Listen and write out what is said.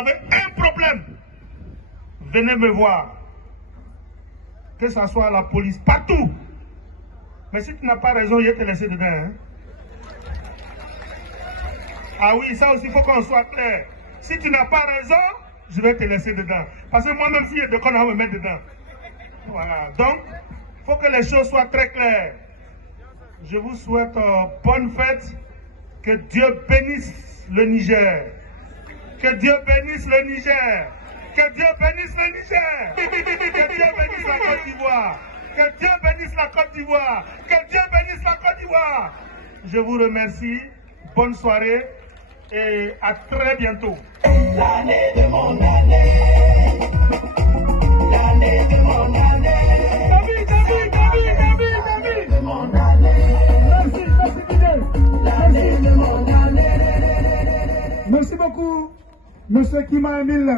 avez un problème, venez me voir. Que ce soit la police, partout. Mais si tu n'as pas raison, je vais te laisser dedans. Hein? Ah oui, ça aussi, il faut qu'on soit clair. Si tu n'as pas raison, je vais te laisser dedans. Parce que moi-même, si je déconne, on va me mettre dedans. Voilà. Donc, il faut que les choses soient très claires. Je vous souhaite bonne fête. Que Dieu bénisse le Niger. Que Dieu bénisse le Niger. Que Dieu bénisse le Niger. Que Dieu bénisse la Côte d'Ivoire. Que Dieu bénisse la Côte d'Ivoire. Que Dieu bénisse la Côte d'Ivoire. Je vous remercie. Bonne soirée et à très bientôt. L'année de mon année. L'année de mon année. L'année de mon année. Merci beaucoup, Monsieur Kima Emile.